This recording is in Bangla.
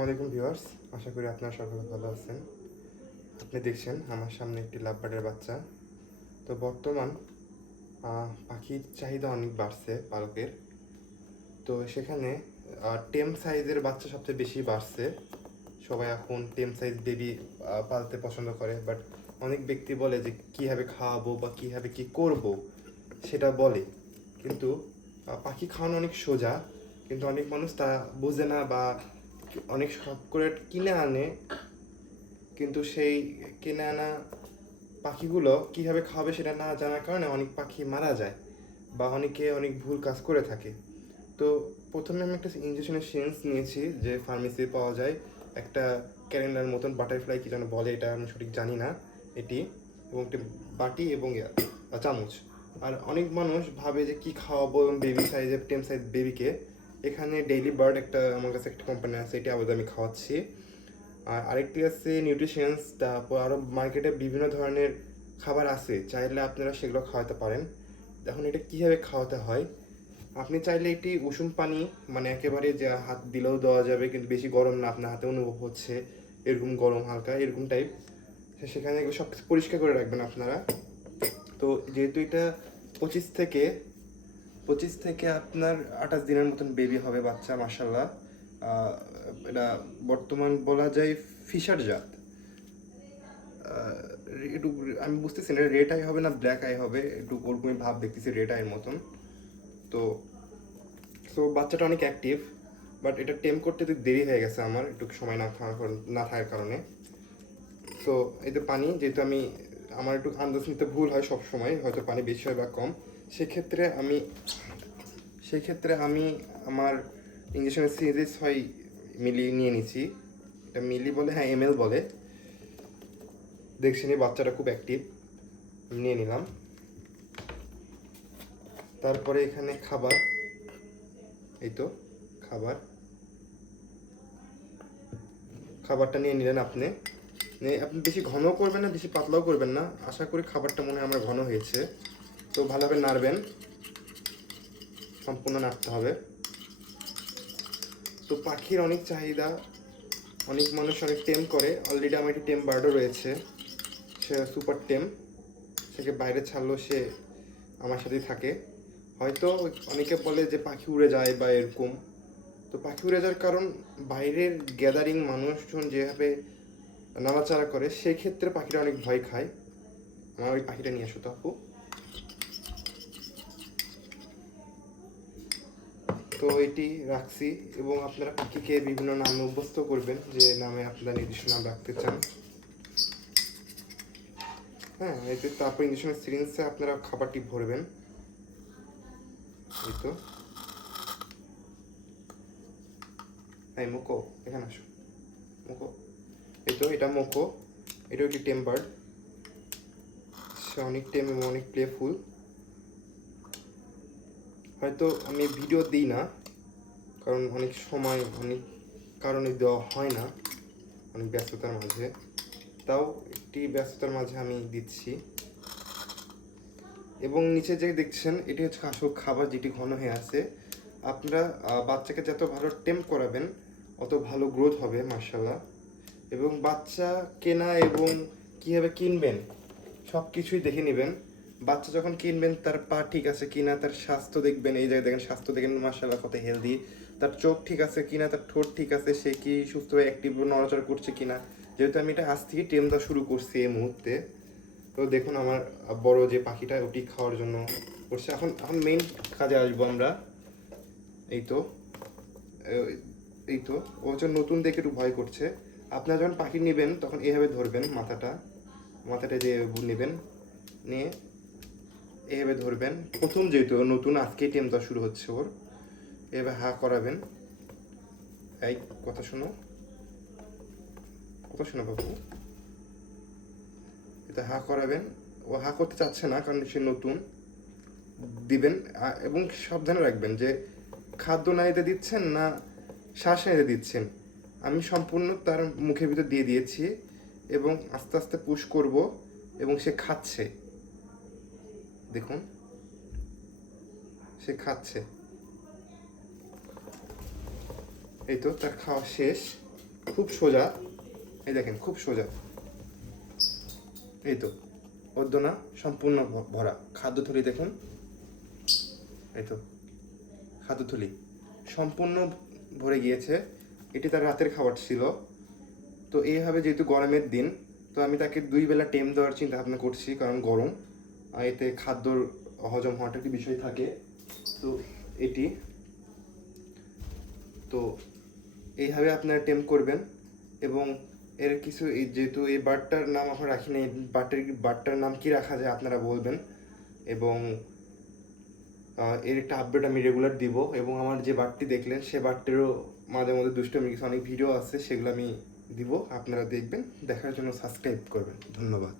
আসসালামু আলাইকুম ভিউয়ার্স, আশা করি আপনারা সকলে ভালো আছেন। আপনি দেখছেন আমার সামনে একটি লাভবার্ডের বাচ্চা। তো বর্তমান পাখির চাহিদা অনেক বাড়ছে পালকের। তো সেখানে টেম সাইজের বাচ্চা সবচেয়ে বেশি বাড়ছে। সবাই এখন টেম সাইজ বেবি পালতে পছন্দ করে, বাট অনেক ব্যক্তি বলে যে কীভাবে খাওয়াবো বা কীভাবে কী করব সেটা বলে। কিন্তু পাখি খাওয়ানো অনেক সোজা, কিন্তু অনেক মানুষ তা বোঝে না বা অনেক শখ করে কিনে আনে, কিন্তু সেই কিনে আনা পাখিগুলো কীভাবে খাবে সেটা না জানার কারণে অনেক পাখি মারা যায় বা অনেকে অনেক ভুল কাজ করে থাকে। তো প্রথমে আমি একটা ইঞ্জেকশনের সিরিঞ্জ নিয়েছি, যে ফার্মেসি পাওয়া যায়, একটা ক্যালেন্ডার মতন বাটারফ্লাই কি যেন বলে, এটা আমি সঠিক জানি না এটি, এবং একটি বাটি এবং চামচ। আর অনেক মানুষ ভাবে যে কি খাওয়াবো এবং বেবি সাইজের টেম সাইজ বেবিকে। এখানে ডেইলি বার্ড একটা আমার কাছে একটা কোম্পানি আছে, এটি আবার আমি খাওয়াচ্ছি। আর আরেকটি আছে নিউট্রিশনস। তারপর আরও মার্কেটে বিভিন্ন ধরনের খাবার আছে, চাইলে আপনারা সেগুলো খাওয়াতে পারেন। এখন এটা কীভাবে খাওয়াতে হয়, আপনি চাইলে এটি উষুম পানি, মানে একেবারে যে হাত দিলেও দেওয়া যাবে, কিন্তু বেশি গরম না, আপনার হাতে অনুভব হচ্ছে এরকম গরম হালকা এরকম টাইপ, সেখানে সব কিছু পরিষ্কার করে রাখবেন আপনারা। তো যেহেতু এটা 25 থেকে আপনার 28 দিনের মতন বেবি হবে বাচ্চা, মাশাল্লাহ। এটা বর্তমান বলা যায় ফিশার জাত। একটু আমি বুঝতেছি না রেড আই হবে না ব্ল্যাক আই হবে, একটু ওরকমই ভাব দেখতেছি রেড আইয়ের মতন। তো বাচ্চাটা অনেক অ্যাক্টিভ, বাট এটা টেম করতে একটু দেরি হয়ে গেছে আমার, একটু সময় না থাকার কারণে। তো এতে পানি, যেহেতু আমার একটু আন্দাজ নিতে ভুল হয় সব সময়, হয়তো পানি বেশি হয় বা কম, সেক্ষেত্রে আমি আমার ইঞ্জেকশনের সিরিজ 6 মিলি নিয়ে নিছি। এটা মিলি বলে, হ্যাঁ এমএল বলে। দেখছি বাচ্চাটা খুব অ্যাক্টিভ, নিয়ে নিলাম। তারপরে এখানে খাবার, এই তো খাবারটা নিয়ে নিলেন আপনি। আপনি বেশি ঘনও করবেন না, বেশি পাতলাও করবেন না। আশা করি খাবারটা মনে হয় আমার ঘন হয়েছে। তো ভালোভাবে নাড়বেন, সম্পূর্ণ নাড়তে হবে। তো পাখির অনেক চাহিদা, অনেক মানুষ অনেক টেম করে। অলরেডি আমার একটি টেম বার্ডও রয়েছে, সে সুপার টেম। সেকে বাইরে ছাড়লেও সে আমার সাথেই থাকে। হয়তো অনেকে বলে যে পাখি উড়ে যায় বা এরকম। তো পাখি উড়ে যাওয়ার কারণ বাইরের গ্যাদারিং মানুষজন যেভাবে নাড়াচাড়া করে, সেক্ষেত্রে পাখিটা অনেক ভয় খায়। আমার ওই পাখিটা নিয়ে আসো তো আপু। তো এটি রাখছি, এবং আপনারা পাখিকে বিভিন্ন নামে অভ্যস্ত করবেন, যে নামে আপনারা নির্দিষ্ট নাম রাখতে চান। হ্যাঁ, এতে তারপর ইঞ্জেকশনের সিরিঞ্জে আপনারা খাবারটি ভরবেন। এই তো, এই মোকো এখানে আসো, মোকো। এই তো, এটা মোকো, এটা একটি টেম বার্ড। সে অনেক টেম এবং অনেক প্লেফুল। হয়তো আমি ভিডিও দিই না, কারণ অনেক সময় অনেক কারণে দেওয়া হয় না, অনেক ব্যস্ততার মাঝে। তাও একটি ব্যস্ততার মাঝে আমি দিচ্ছি। এবং নিচে যে দেখছেন, এটি হচ্ছে আসল খাবার, যেটি ঘন হয়ে আছে। আপনারা বাচ্চাকে যত ভালো টেম করাবেন, অত ভালো গ্রোথ হবে মাশাআল্লাহ। এবং বাচ্চা কেনা এবং কীভাবে কিনবেন সব কিছুই দেখে নেবেন। বাচ্চা যখন কিনবেন, তার পা ঠিক আছে কিনা, তার স্বাস্থ্য দেখবেন। এই জায়গায় দেখেন স্বাস্থ্য দেখেন, মাশাআল্লাহ কত হেলদি। তার চোখ ঠিক আছে কিনা, তার ঠোঁট ঠিক আছে, সে কি সুস্থভাবে অ্যাক্টিভ নড়াচড়া করছে কিনা। যেহেতু আমি এটা আজ থেকে টেম দেওয়া শুরু করছি এই মুহূর্তে। তো দেখুন আমার বড় যে পাখিটা, ওটি খাওয়ার জন্য করছে। এখন মেইন কাজে আসবো আমরা। এই তো, ও হচ্ছে নতুন দেখে একটু ভয় করছে। আপনারা যখন পাখি নেবেন, তখন এইভাবে ধরবেন মাথাটা যে নেবেন, নিয়ে এইভাবে ধরবেন। প্রথম যেহেতু নতুন, আজকেই টেম দেওয়া শুরু হচ্ছে ওর, এভাবে হা করাবেন। এই কথা শোনো বাবু। এটা হা করাবেন। ও হা করতে চাচ্ছে না, কারণ সে নতুন। দিবেন, এবং সাবধানে রাখবেন যে খাদ্য নাড়িতে দিচ্ছেন না শ্বাস নাড়িতে দিচ্ছেন। আমি সম্পূর্ণ তার মুখের ভিতর দিয়ে দিয়েছি, এবং আস্তে আস্তে পুশ করব, এবং সে খাচ্ছে। দেখুন, সে খাচ্ছে। এই তো, তার খাওয়া শেষ। খুব সোজা, এই দেখেন খুব সোজা, এই তো অর্ধনা সম্পূর্ণ ভরা। খাদ্যথলি দেখুন, এই তো খাদ্যথলি সম্পূর্ণ ভরে গিয়েছে। এটি তার রাতের খাবার ছিল। তো এইভাবে যেহেতু গরমের দিন, তো আমি তাকে 2 বেলা টেম দেওয়ার চিন্তা ভাবনা করছি, কারণ গরম, আর এতে খাদ্যর হজম হওয়াটা একটি বিষয় থাকে। তো এটি তো এইভাবে আপনারা টেম করবেন। এবং এর কিছু যেহেতু এই বার্ডটার নাম আমরা রাখিনি, এই বার্ডটার নাম কি রাখা যায় আপনারা বলবেন। এবং এর একটা আপডেট আমি রেগুলার দিব। এবং আমার যে বার্ডটি দেখলেন সে বার্ডটিরও মাঝে মধ্যে দুষ্টমি কিছু অনেক ভিডিও আছে, সেগুলো আমি দিব, আপনারা দেখবেন। দেখার জন্য সাবস্ক্রাইব করবেন। ধন্যবাদ।